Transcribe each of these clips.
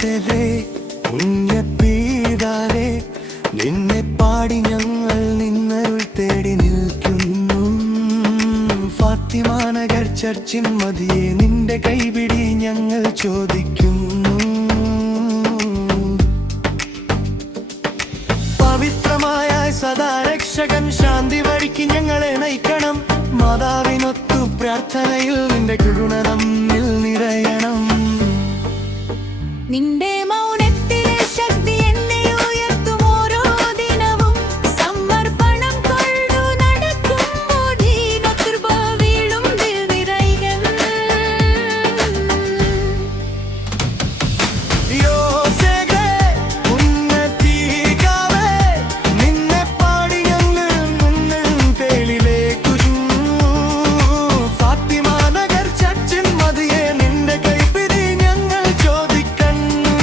യോസേഫേ പുണ്യപീതാവേ, നിന്നെ പാടി ഞങ്ങൾ നിന്നരുൾ തേടി നിൽക്കുന്നു. ഫാത്തിമ നഗർ ചർച്ചിൻ മതിയെ നിന്റെ കൈപിടി ഞങ്ങൾ ചോദിക്കുന്നു. പവിത്രമായ സദാ രക്ഷകൻ ശാന്തി വഴിക്ക് ഞങ്ങളെ നയിക്കണം. മാതാവിനൊത്തു പ്രാർത്ഥനയിൽ നിന്റെ കരുണ നമ്മിൽ നിറയണം. നിന്റെ മൗനത്തിലെ ശക്തി എന്നെ ഉയർത്തും ഓരോ ദിനവും. സമർപ്പണം കൊണ്ടു നടക്കുമ്പോൾ ദീനകൃപ വീഴും ദിൽവിരൈകൾ. യോസേഫേ ഉന്നതികാവേ, നിന്നെ പാടി ഞങ്ങൾ മുന്നിൽ തേളിലേക്കു ചെന്നു. ഫാത്തിമ നഗർ ചർച്ചിൻ മതിയെ നിന്റെ കൈപിടി ഞങ്ങൾ ചോദിക്കുന്നു.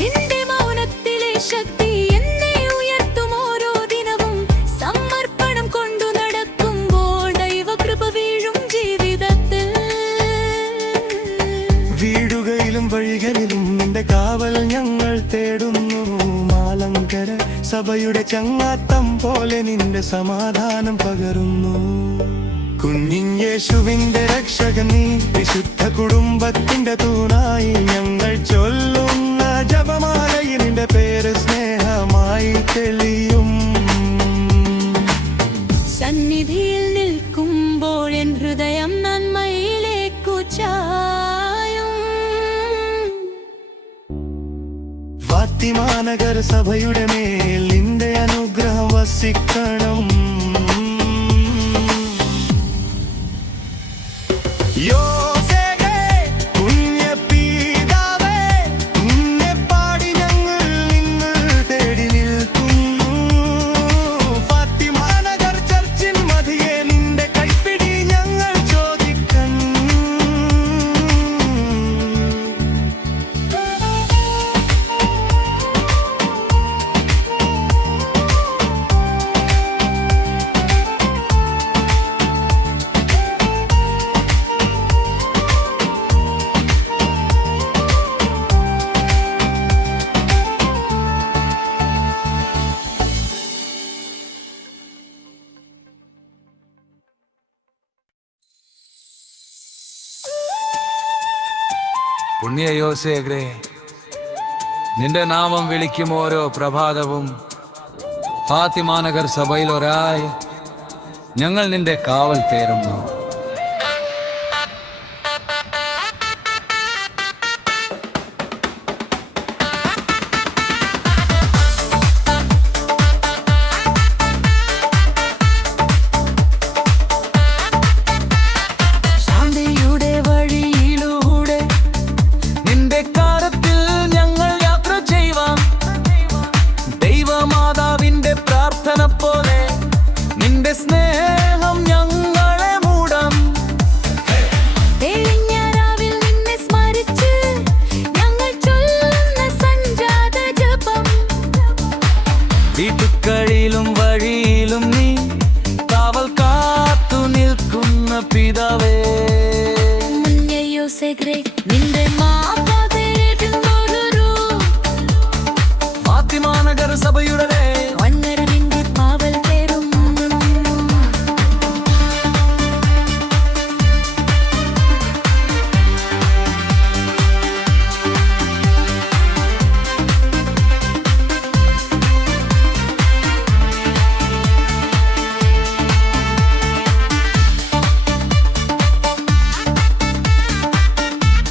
നിന്റെ മൗനത്തിലെ ശക്തി എന്നെ ഉയർത്തും ഓരോ ദിനവും. സമർപ്പണം കൊണ്ടു നടക്കുമ്പോൾ ദൈവകൃപ വീഴും ജീവിതത്തിൽ. വീടുകളിലും വഴികളിലും നിന്റെ കാവൽ ഞങ്ങൾ തേടുന്നു. മാലങ്കര സഭയുടെ ചങ്ങാത്തം പോലെ നിന്റെ സമാധാനം പകരുന്നു. കുഞ്ഞിൻ യേശുവിന്റെ രക്ഷകൻ നീ, വിശുദ്ധ കുടുംബത്തിന്റെ തൂണായി ഞങ്ങൾ ചൊല്ലുന്ന ജപമാലയിൽ നിന്റെ പേര് സ്നേഹമായി തെളിയും. സന്നിധിയിൽ നിൽക്കുമ്പോൾ എൻ ഹൃദയം നന്മയിലേക്കു ചായും. ഫാത്തിമ നഗർ സഭയുടെ മേൽ നിന്റെ അനുഗ്രഹം വസിക്കണം. യോസേഫേ പുണ്യപീതാവേ, നിന്നെ പാടി ഞങ്ങൾ നിന്നെ തേടി നിൽക്കുന്നു. ഫാത്തിമ നഗർ ചർച്ചിൻ മതിയെ നിന്റെ കൈപിടി ഞങ്ങൾ ചോദിക്കുന്നു. പുണ്യ യോസേഫേ, നിന്റെ നാമം വിളിക്കും ഓരോ പ്രഭാതവും ഫാത്തിമ നഗർ സഭയിലൊരായി ഞങ്ങൾ നിന്റെ കാവൽ തേടുന്നു. ശാന്തിയുടെ വഴിയിലൂടെ നിന്റെ കാലത്തിൽ ഞങ്ങൾ യാത്ര ചെയ്യുവാൻ. ദൈവമാതാവിന്റെ പ്രാർത്ഥന പോലെ നിന്റെ സ്നേഹം ഞങ്ങളെ മൂടാം. തെളിഞ്ഞ രാവിൽ നിന്നെ സ്മരിച്ച് ഞങ്ങൾ ചൊല്ലുന്ന സഞ്ജാത ജപം. വീട്ടുകളിലും വഴിയിലും നീ കാവൽ കാത്തു നിൽക്കുന്ന പിതാവേ. മുന്നേ യോസേഫേ നിന്റെ മാതാവിനോടൊരു ഫാത്തിമ നഗർ സഭയുടെ വന്നര നിന്റെ കാവൽ തേടും.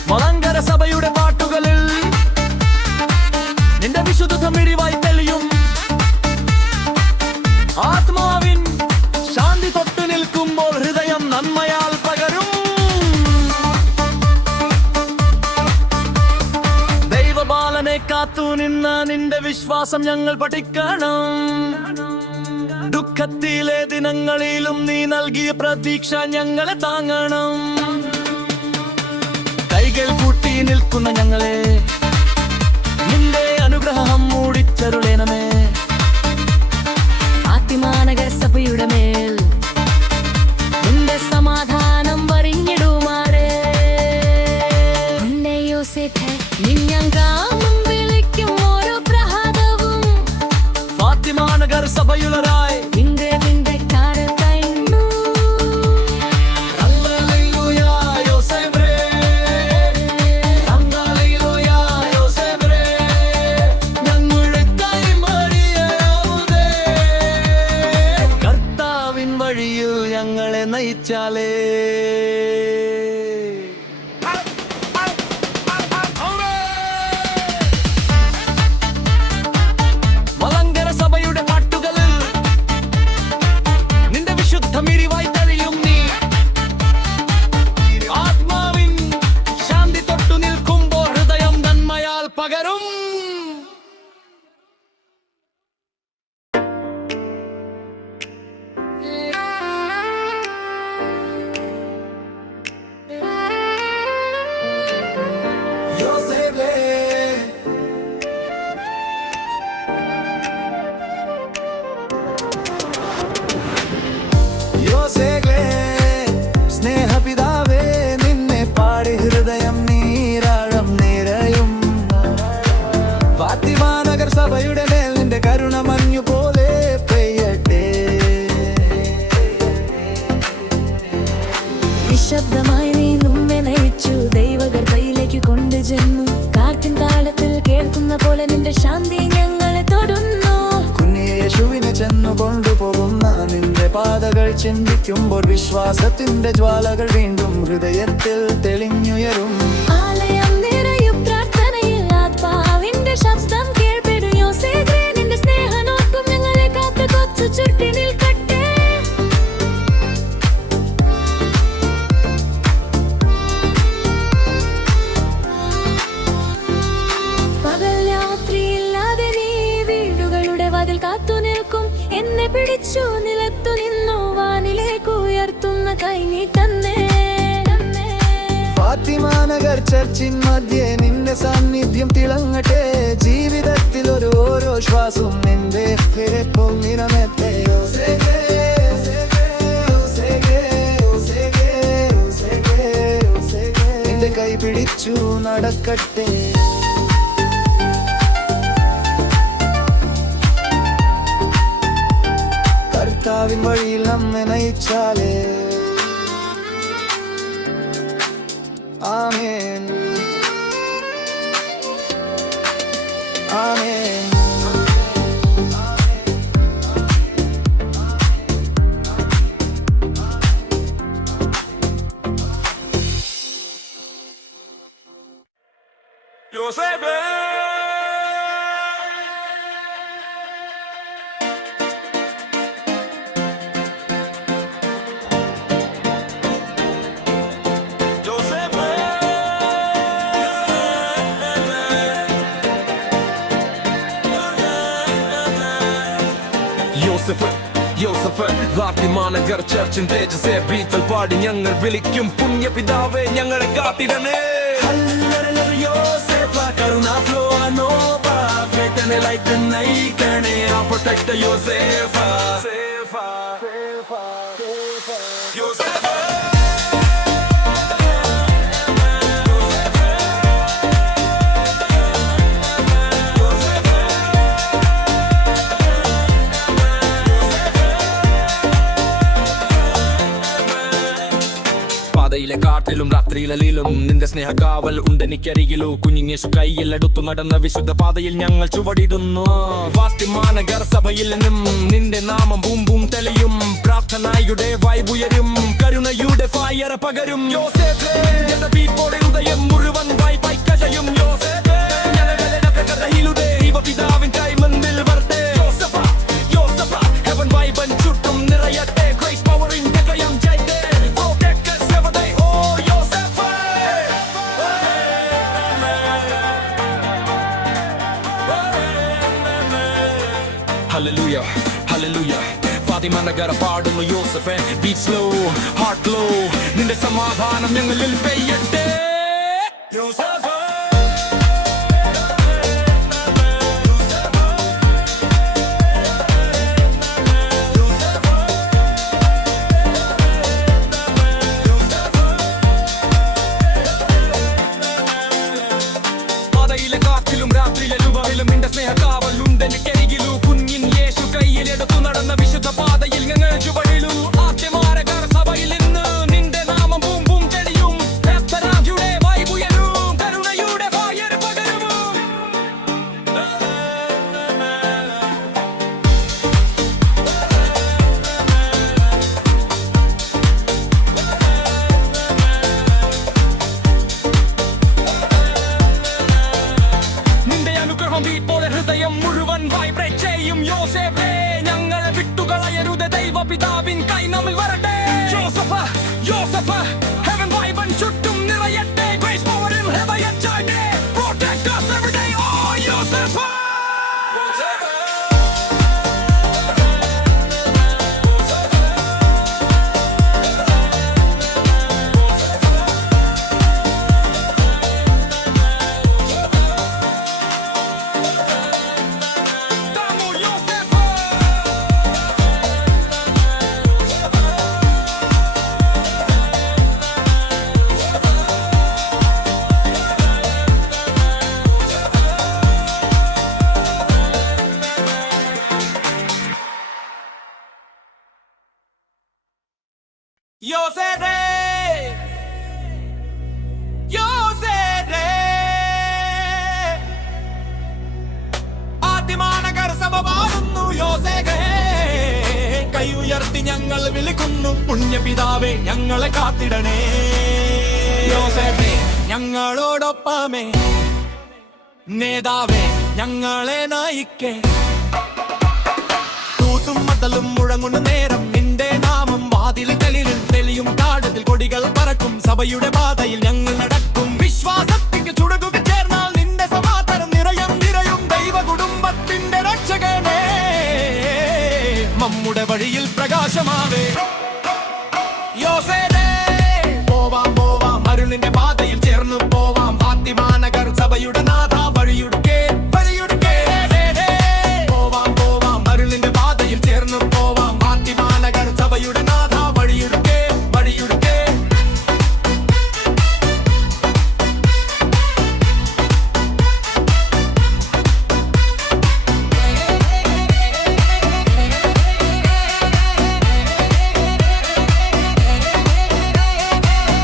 മലങ്കര സഭയുടെ പാട്ടുകളിൽ നിന്റെ വിശുദ്ധ മിഴിവായി തെളിയും. ആത്മാവിൻ ശാന്തി തൊട്ടു നിൽക്കുമ്പോൾ ഹൃദയം നന്മയാൽ പകരും. ദൈവബാലനെ കാത്തു നിന്ന നിന്റെ വിശ്വാസം ഞങ്ങൾ പഠിക്കണം. ദുഃഖ ദുഃഖത്തിലെ ദിനങ്ങളിലും നീ നൽകിയ പ്രതീക്ഷ ഞങ്ങളെ താങ്ങണം. കൈകൾ കൂട്ടി നിൽക്കുന്ന ഞങ്ങളെ നിന്റെ അനുഗ്രഹം മൂടിച്ചരുളേണമേ. ഫാത്തിമാ നഗർ സഭയുടെ മേൽ നിന്റെ സമാധാനം വരിഞ്ഞിടുമാറേ. ഉണ്ണേ യോസേഫേ, നിഞ്ഞങ്കാമം വിളിക്കും ഓരോ പ്രഭാതവും ഫാത്തിമാ നഗർ സഭയുള്ളരായി നിന്റെ കരത്തൈന്നു. ഹല്ലേലൂയ യോസേഫേ, ഹല്ലേലൂയ യോസേഫേ, ഞങ്ങളുടെ കൈമറിയാവുതേ. കർത്താവിൻ വഴിയിൽ ഞങ്ങളെ നയിച്ചാലേ. മലങ്കര സഭയുടെ പാട്ടുകളിൽ നിന്റെ വിശുദ്ധ മിരിവായി തെളിയും നീ. ആത്മാവിൻ ശാന്തി തൊട്ടു നിൽക്കുമ്പോൾ ഹൃദയം നന്മയാൽ പകരും. യോസേഫേ, യോസേഫേ, സ്നേഹപിതാവേ, നിന്നെ പാടി ഹൃദയം നീരാഴം നിറയും. ഫാത്തിമാ നഗർ സഭയുടെ മേൽ നിന്റെ കരുണ മഞ്ഞു പോലെ പെയ്യട്ടെ. നിശബ്ദമായി നീ നമ്മെ നയിച്ചു, ദൈവഗർഭയിലേക്ക് കൊണ്ടുചെന്നു. കാറ്റിൻ താളത്തിൽ കേൾക്കുന്ന പോലെ നിന്റെ ശാന്തി ഞങ്ങളെ തൊടുന്നു. കുഞ്ഞിയെ യേശുവിനെ ചെന്നു കൊണ്ടുപോകുന്ന നിന്റെ പാതകൾ ചിന്തിക്കുമ്പോൾ വിശ്വാസത്തിന്റെ ജ്വാലകൾ വീണ്ടും ഹൃദയത്തിൽ തെളിഞ്ഞുയരും. ആലയം നിറയും പ്രാർത്ഥനയിൽ ആത്മാവിന്റെ ശബ്ദം കേൾപ്പെടും. യോസേഫേ, നിന്റെ സ്നേഹനോക്കും ഞങ്ങളെ കാത്തു കൊച്ചു ചുറ്റി നിൽക്കട്ടെ. പകൽ രാത്രിയില്ലാതെ നീ വീടുകളുടെ വാതിൽ കാത്തു നിൽക്കും. എന്നെ പിടിച്ചു നിലത്തു നിന്നു വാനിലേക്ക് ഉയർത്തുന്ന കൈ നീ തന്നെ. ഫാത്തിമാ നഗർ ചർച്ചിൻ മധ്യേ നിന്റെ സാന്നിധ്യം തിളങ്ങട്ടെ. ജീവിതത്തിൽ ഒരു ഓരോ ശ്വാസവും നിന്റെ പിറപ്പും നിറമേറ്റെ. യോസേഫേ, യോസേഫേ, യോസേഫേ, യോസേഫേ, യോസേഫേ, യോസേഫേ, നിന്റെ കൈ പിടിച്ചു നടക്കട്ടെ. കർത്താവിൻ വഴിയിൽ നമ്മെ നയിച്ചാലേ. ആമേൻ, ആമേൻ. യോസേഫേ, യോസേഫേ, യോസഫ് യോസഫ് ഫാത്തിമാ നഗർ ചർച്ചിൻ തേജസ്സേ ബീത്തൽ പാടി ഞങ്ങൾ വിളിക്കും പുണ്യപിതാവേ ഞങ്ങളെ കാത്തിടണേ. ഹല്ലേലൂയ യോസേഫ, കരുണ ഫ്ലോ നോവ, ഫേത്തനെ ലൈറ്റ് നയിക്കണേ. ആ പ്രൊട്ടക്ട് യോസേഫ, യോസേഫ. പാതയിലെ കാട്ടിലും രാത്രിയിലും നിന്റെ സ്നേഹകാവൽ ഉണ്ടെനിക്കരികിലു. കുഞ്ഞിങ്ങേശു കൈയിൽ എടുത്തു നടന്ന വിശുദ്ധ പാതയിൽ ഞങ്ങൾ ചുവടിടുന്നു. ഫാത്തിമാ നഗർ സഭയിൽ നിന്നും നിന്റെ നാമം ബൂം ബൂം തെളിയും. പ്രാർത്ഥനയുടെ വൈബുയരും, കരുണയുടെ ഫയർ പകരും. യോസേഫേ, എന്ന ബീറ്റോടെ ഹൃദയം മുഴുവൻ വൈബായി കജയും. യോസേഫേ, ഞങ്ങളുടെ കഥയിലൂടെ ദൈവപിതാവിൻ കൈമന്തിൽ വരട്ടെ. യോസഫ, യോസഫ, heaven vibe ചുറ്റും നിറയട്ടെ. Grace power in ജയം ജയട്ടെ. Protect us every day, oh Yosef. Hallelujah, hallelujah. Fathima Nagar പാടുന്നു യോസഫേ ബീച്ച് സ്ലോ ഹാർട്ട് ലോ നിന്റെ സമാധാനം ഞങ്ങളിൽ പെയ്യട്ടെ യോസഫേ നിന്റെ സ്നേഹകാവലുണ്ടെനിക്കരികിലു കുഞ്ഞിൻ യേശു കയ്യിലെടുത്തു നടന്ന വിശുദ്ധ പാതയിൽ ഞങ്ങൾ ചുവടിലു ആദ്യമാരകർ സഭയിൽ ഇന്ന് നിന്റെ നാമം ബൂം ബൂം തെളിയും രക്തരാജിയുടെ വൈബുയരും കരുണയുടെ ഫയർ പകരുമോ നിന്റെ അനുഗ്രഹം പോലെ ഹൃദയം മുഴുവൻ വൈബ്രേറ്റ് ചെയ്യും യോസേഫേ ഞങ്ങളെ വിട്ടുകളയരുത് ദൈവ പിതാവിൻ കൈ നമ്മിൽ വരട്ടെ യോസഫ് യോസഫ് ഹെവൻ വൈബൻ ചുറ്റും നിറയട്ടെ ഗ്രേസ് പവർ ഇൻ ഹൃദയ ചായട്ടെ protect us every day oh Yoseph യോസേഫേ യോസേഫേ ആദ്യമാനഗർ സഭ പാടുന്നു യോസേഫേ കൈ ഉയർത്തി ഞങ്ങൾ വിളിക്കുന്നു പുണ്യപിതാവേ ഞങ്ങളെ കാത്തിടണേ യോസേഫേ ഞങ്ങളോടൊപ്പമേ നേതാവേ ഞങ്ങളെ നയിക്കേ തൂത്തും മതലും മുഴങ്ങുന്ന നേരം നിന്റെ നാമം വാതിലുകളിൽ തെളിയും കാടത്തിൽ കൊടികൾ പറക്കും സഭയുടെ പാതയിൽ ഞങ്ങൾ നടക്കും വിശ്വാസത്തിക്ക് ചുടകുക ചേർന്നാൽ നിന്റെ സമാധാനം നിറയും ദൈവ കുടുംബത്തിന്റെ രക്ഷകനേ നമ്മുടെ വഴിയിൽ പ്രകാശമാവേ യോസേഫേ പോവാം പോവാം അരുളിന്റെ പാതയിൽ ചേർന്ന് പോവാം ഫാത്തിമ നഗർ സഭയുടെ നാഥ വഴിയുടുക്കേ പോവാം പോവാം അരുളിന്റെ പാതയിൽ ചേർന്ന് പോവാം ഫാത്തിമ നഗർ സഭയുടെ നാഥ വഴിയുടുക്കേ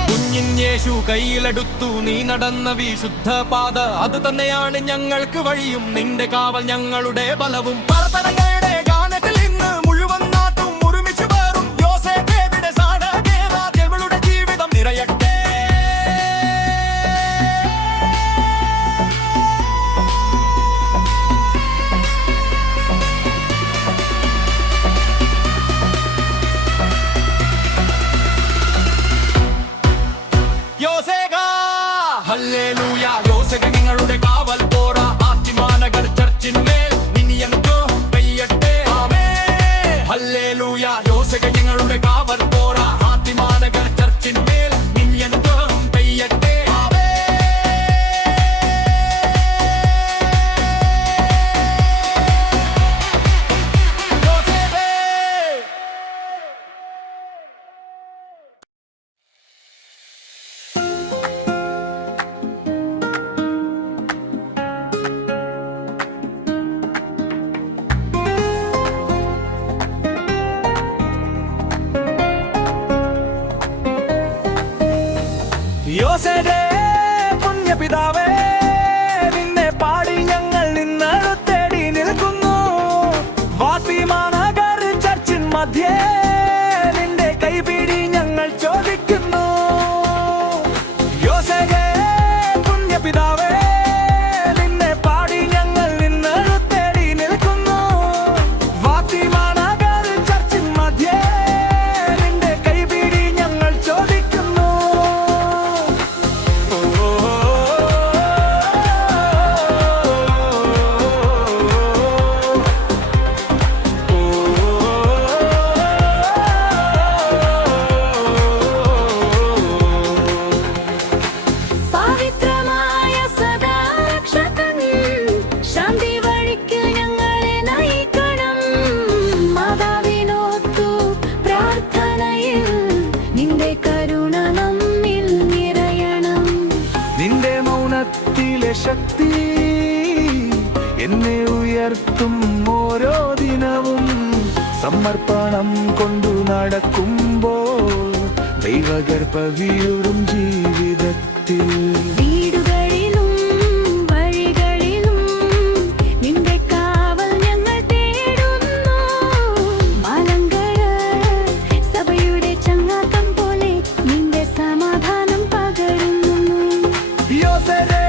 കുഞ്ഞിൻ യേശു കയ്യിലെടുത്തു നീ നടന്ന വിശുദ്ധ പാത അത് തന്നെയാണ് ഞങ്ങൾക്ക് വഴിയും നിന്റെ കാവൽ ഞങ്ങളുടെ ബലവും പരതരങ്ങളുടെ ഗാനത്തിൽ ഇന്ന് മുഴുവൻ നാട്ടും ഒരുമിച്ച് വേറും യോസേഫേവിടെ സാടകേറാതെ ജീവിതം നിറയട്ടെ യോസേഫ ഹല്ലേലൂയ യോസേഫ നിങ്ങളുടെ കാവൽ പോരാ ഫാത്തിമ നഗർ ചർച്ചിന്മേൽ ഇനി അനുഗ്രഹം പെയ്യട്ടെ എന്നെ ഉയർത്തും ഓരോ ദിനവും സമർപ്പണം കൊണ്ടു നടക്കുമ്പോൾ ദൈവഗർഭവിയൂറും ജീവിതത്തിൽ വീടുകളിലും വഴികളിലും നിന്റെ കാവൽ ഞങ്ങൾ തേടുന്നു. മലങ്കര സഭയുടെ ചങ്ങാത്തം പോലെ നിന്റെ സമാധാനം പകരുന്നു. യോസേഫേ,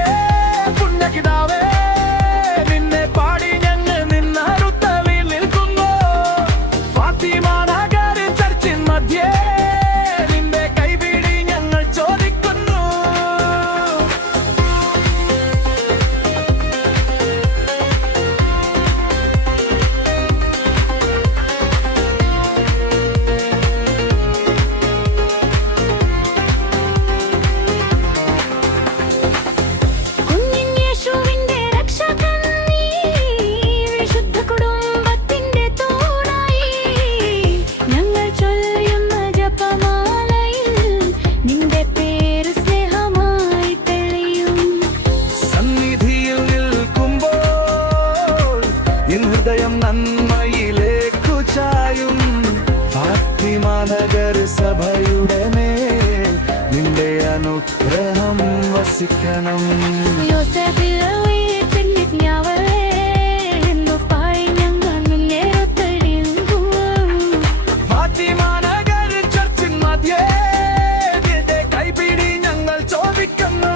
പുണ്യകിടാവേ, നിന്നെ പാടി ഞങ്ങൾ നിന്നറുത്തവിൽ നിൽക്കുന്നു. ഫാത്തിമ നഗർ ചർച്ചിൻ മധ്യേ നിന്റെ കൈപിടി ഞങ്ങൾ ചോദിക്കുന്നു. കുഞ്ഞിൻ യേശുവിന്റെ രക്ഷകൻ നീ, വിശുദ്ധ കുടുംബത്തിന്റെ തൂണായി. ഞങ്ങൾ ചൊല്ലുന്ന ജപമാലയിൽ നിന്റെ പേര് സ്നേഹമായി തെളിയും. സന്നിധിയിൽ നിൽക്കുമ്പോൾ എൻ ഹൃദയം നന്മയിലേക്കു ചായും. ഫാത്തിമ നഗർ സഭയുടെ മേൽ നിന്റെ അനുഗ്രഹം വസിക്കണം. യോസേഫിൽ വീട്ടിൽ ഞാവലേ എന്നു പാടി ഞങ്ങൾ നിന്നെ ഒത്തടിയുന്നു. ഫാത്തിമ നഗർ ചർച്ചിൻ മധ്യേ നിന്റെ കൈപിടി ഞങ്ങൾ ചോദിക്കുന്നു.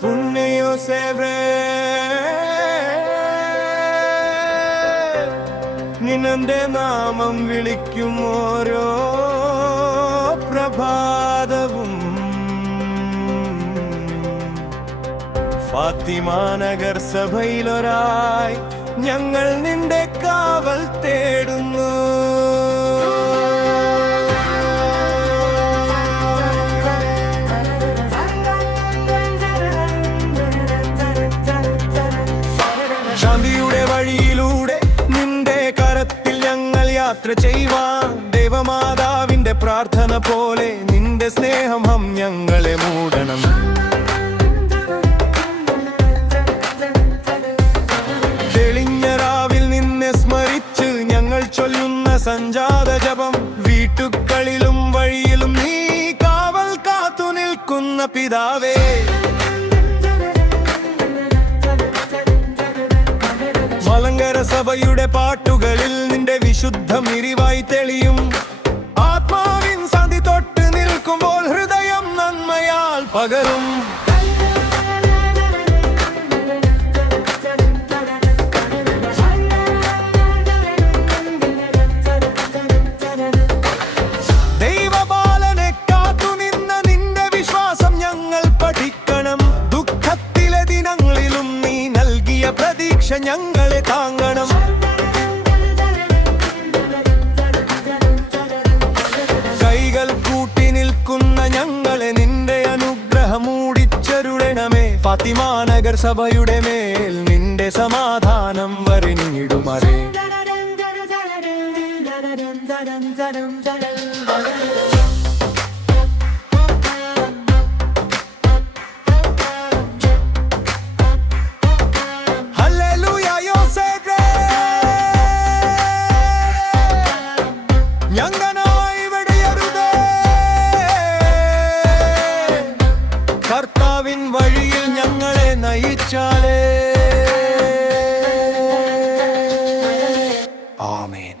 പുണ്യ യോസേഫേ, നിന്റെ നാമം വിളിക്കും ഓരോ പ്രഭാതവും ഫാത്തിമ നഗർ സഭയിലൊരായി ഞങ്ങൾ നിന്റെ കാവൽ തേടുന്നു. ശാന്തിയുടെ വഴിയിലൂടെ നിന്റെ കരത്തിൽ ഞങ്ങൾ യാത്ര ചെയ്യുവാൻ ദേവമാതാവിന്റെ പ്രാർത്ഥന പോലെ നിന്റെ സ്നേഹം ഞങ്ങളെ മൂടണം. തെളിഞ്ഞ രാവിൽ നിന്നെ സ്മരിച്ച് ഞങ്ങൾ ചൊല്ലുന്ന സഞ്ജാത ജപം വീട്ടുകളിലും വഴിയിലും നീ കാവൽ കാത്തു നിൽക്കുന്ന പിതാവേ. മലങ്കര സഭയുടെ പാട്ടുകളിൽ നിന്റെ വിശുദ്ധം ഇരിവായി തെളിയും. ആത്മാവിൻ സന്ധി തൊട്ട് നിൽക്കുമ്പോൾ ഹൃദയം നന്മയാൽ പകരും. ദൈവബാലനെ കാത്തു നിന്ന നിന്റെ വിശ്വാസം ഞങ്ങൾ പഠിക്കണം. ദുഃഖത്തിലെ ദിനങ്ങളിലും നീ നൽകിയ പ്രതീക്ഷ ഞങ്ങളെ താങ്ങണം. കൈകൾ കൂട്ടി നിൽക്കുന്ന ഞങ്ങളെ നിന്റെ അനുഗ്രഹം മൂടിച്ചരുളണമേ. ഫാത്തിമ നഗർ സഭയുടെ മേൽ നിന്റെ സമാധാനം വരിഞ്ഞിടുമറേ. ഹല്ലേലൂയ യോസേഫേ, ഞങ്ങനായി വെടിയരുതേ. കർത്താവിൻ വഴിയിൽ ഞങ്ങളെ നയിച്ചാലേ. ആമേൻ.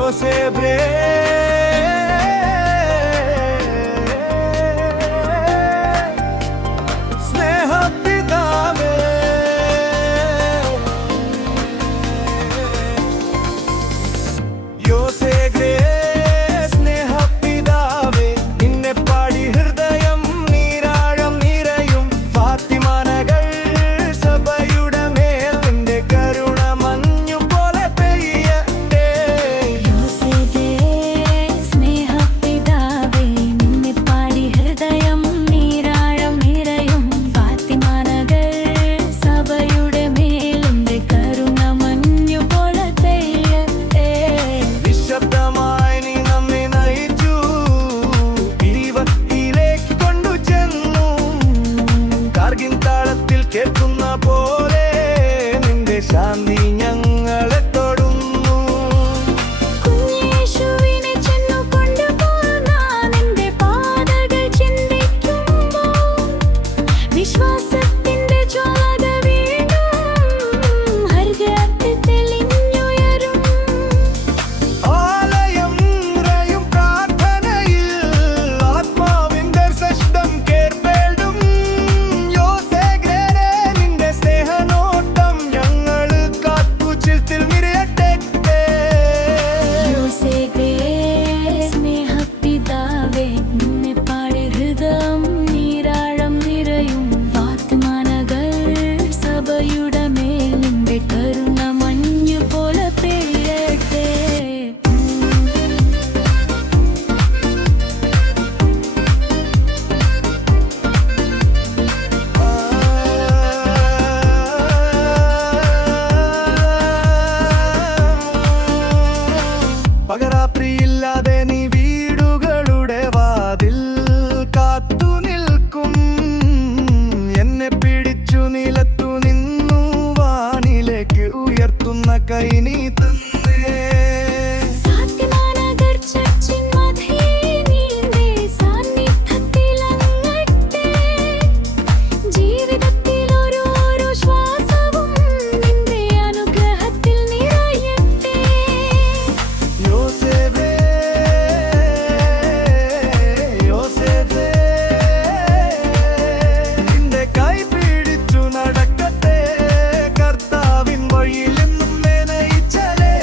യോസേഫേ സ്നേഹപിതാവേ യോസേഫേ സ്നേഹപിതാവേ നിന്നെ പാടി ഹൃദയം നീരാഴം നിറയും ഫാത്തിമാനകൾ സഭയുടെ മേൽ നിന്റെ കരുണ മഞ്ഞു പോലെ പെയ്യട്ടെ യോസേഫേ സ്നേഹപിതാവേ നിന്നെ പാടി ഹൃദയം നീരാഴം നിറയും ഫാത്തിമാനകൾ സഭയുടെ മേൽ നിന്റെ കരുണ മഞ്ഞു പോലെ പെയ്യട്ടെ നിശബ്ദമായി നീ നമ്മെ നയിച്ചു ഇരുവത്തിയിലേക്ക് കൊണ്ടുചെന്നു കാർഗിൻ താളത്തിൽ കേൾക്കുന്ന പോലെ നിന്റെ ശാന്തി ഞങ്ങളെ തൊടുന്നു കുഞ്ഞേശുവിനെ ചെന്നു കൊണ്ടുപോകാൻ നിന്റെ പാതകൾ ചിന്തിക്കുമ്പോൾ വിശ്വാസത്തിന്റെ ജ്വാല വീണ്ടും ഹൃദയത്തിൽ തെളിഞ്ഞുയരും ആലയം നിറയും പ്രാർത്ഥനയിൽ ആത്മാവിന്റെ ശബ്ദം കേൾപ്പേടും യോസേഫേ നിന്റെ സ്നേഹനോട്ടം ഞങ്ങൾ കാത്തുചിത്തിൽ നിറയട്ടെ യോസേഫേ സ്നേഹപിതാവേ നിന്നെ പാടി ഹൃദയം നീരാഴം നിറയും ഫാത്തിമാനകൾ സഭയുടെ മേൽ നിന്റെ കരുണ മഞ്ഞു പോലെ പെയ്യട്ടെ പകരാപ്രിയില്ലാതെ നീ വീടുകളുടെ വാതിൽ കാത്തു നിൽക്കും എന്നെ പിടിച്ചു നിലത്തു നിന്നു വാനിലേക്ക് ഉയർത്തുന്ന കൈ നീ തന്നേ ഫാത്തിമാനഗർ ചർച്ചിൻ മധ്യേ നിന്റെ സാന്നിധ്യത്തിലങ്ങട്ടെ ജീവിതത്തിൽ ഓരോ ശ്വാസവും നിന്റെ അനുഗ്രഹത്തിൽ നിറയട്ടെ യോസേഫേ യോസേഫേ നിന്റെ കൈ പിടിച്ചു നടക്കട്ടെ കർത്താവിൻ വഴിയിൽ നിന്നും നയിച്ചലേ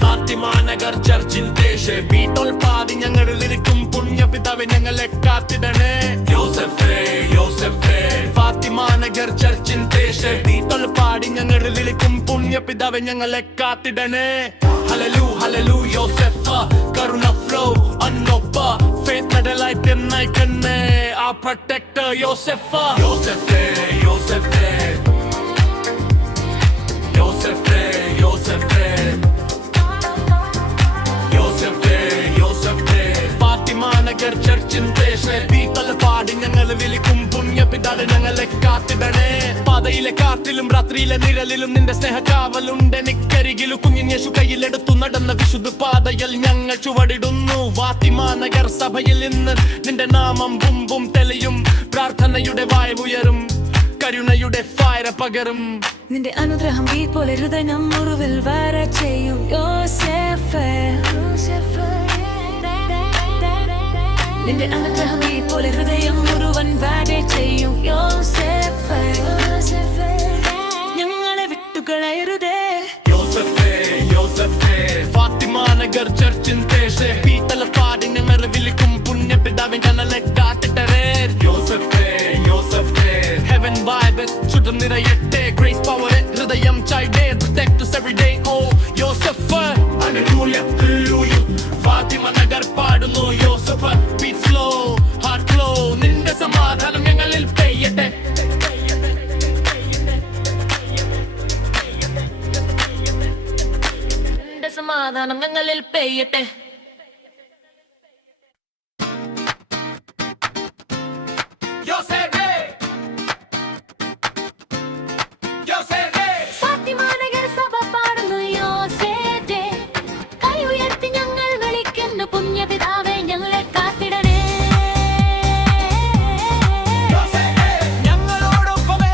ഫാത്തിമാനഗർ ചർച്ചിന്റെ ബീട്ടോൾ പാതി ഞങ്ങളിലിരിക്കും പുണ്യപിതാവെ ഞങ്ങളെ കാത്തിടണേ യോസേഫേ യോസേഫേ ഫാത്തിമാനഗർ ചർച്ചിന്റെ ബീട്ടോൾ പാടി ഞങ്ങളിലിരിക്കും പുണ്യപിതാവെ ഞങ്ങളെ കാത്തിടണേ ഹല്ലേലൂ ഹല്ലേലൂ യോസേഫ കരുണ ഫ്ലോ അന്നൊപ്പ ഫെയ്ത്ത് നടലായിട്ട് നയിക്കണേ ആ പ്രൊട്ടക്ടർ യോസേഫ യോസേഫേ യോസേഫേ യോസേഫേ യോസേഫേ യോസേഫേ യോസേഫേ ഫാത്തിമാനഗർ ചർച്ചിന്റെ ബീട്ടോൾ പാടി ഞങ്ങൾ വിളിക്കും പുണ്യപിതാവെ ഞങ്ങളെ കാത്തിടണേ പാതയിലെ കാറ്റിലും രാത്രിയിലെ നിഴലിലും നിന്റെ സ്നേഹകാവലുണ്ട് എനിക്കരികിലും കുഞ്ഞിഞ്ഞേശു കയ്യിലെടുത്തു നടന്ന വിശുദ്ധ പാതയിൽ ഞങ്ങൾ ചുവടിടുന്നു ഫാത്തിമാനഗർ സഭയിൽ ഇന്ന് നിന്റെ നാമം ബുംബും തെളിയും പ്രാർത്ഥനയുടെ വായുയരും കരുണയുടെ ഫയർ പകരും നിന്റെ അനുഗ്രഹം ഈ പോലെ ഹൃദയം മുറിവിൽ വര ചെയ്യും യോസേഫേ നിന്റെ അനുഗ്രഹം ഈ പോലെ ഹൃദയം മുഴുവൻ വര ചെയ്യും യോസേഫേ ഞങ്ങളെ വിട്ടുകളയരുതേ യോസേഫേ നഗർ ചർച്ചിൻ തേശേ പീതലപ്പാടി ഞങ്ങൾ വിളിക്കും പുണ്യപിതാവിൻ കനലെ കാത്തിട്ടരേ യോസഫേ യോസഫേ heaven vibe ചുറ്റും നിറയട്ടെ grace power ഹൃദയം ചായ്ഡേ protect us every day oh യോസഫ് hallelujah hallelujah ഫാത്തിമ നഗർ പാടുന്നു യോസഫ് beat slow heart glow നിന്റെ സമാധാനം ഞങ്ങളിൽ പെയ്യട്ടെ നിന്റെ സമാധാനം ഞങ്ങളിൽ പെയ്യട്ടെ ഫാത്തിമ നഗർ സഭ പാടുന്നു യോസേഫേ കൈ ഉയർത്തി ഞങ്ങൾ വിളിക്കുന്നു പുണ്യപിതാവേ ഞങ്ങളെ കാത്തിടണേ ഞങ്ങളോടൊപ്പമേ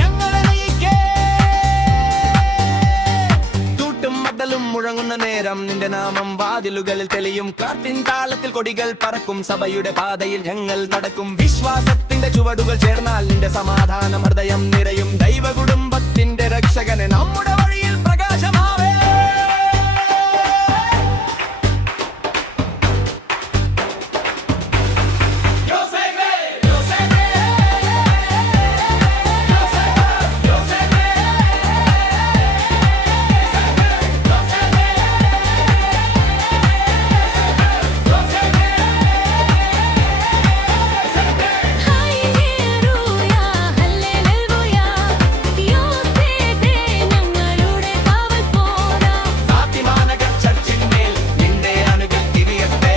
ഞങ്ങളെ നയിക്കേ. തൂട്ടും മദ്ദലും മുഴങ്ങുന്ന നേരം നിന്റെ നാമം വാതിലുകളിൽ തെളിയും കാറ്റിൻ താളത്തിൽ കൊടികൾ പറക്കും സഭയുടെ പാതയിൽ ഞങ്ങൾ നടക്കും വിശ്വാസത്തിന്റെ ചുവടുകൾ ചേർന്നാൽ നിന്റെ സമാധാനം ഹൃദയം നിറയും ദൈവ കുടുംബത്തിന്റെ രക്ഷകനെ നമ്മുടെ വഴിയിൽ പ്രകാശമാവേ ഹല്ലേലൂയ ഹല്ലേലൂയ യോസേഫേ ഞങ്ങളുടെ കാവൽ പോരാ ഫാത്തിമ നഗർ ചർച്ചിന്മേൽ നിന്റെ അനുകൾ തിരിയട്ടെ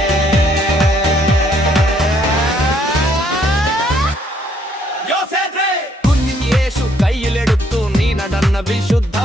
കുഞ്ഞിൻ യേശു കയ്യിലെടുത്തു നീ നടന്ന വിശുദ്ധ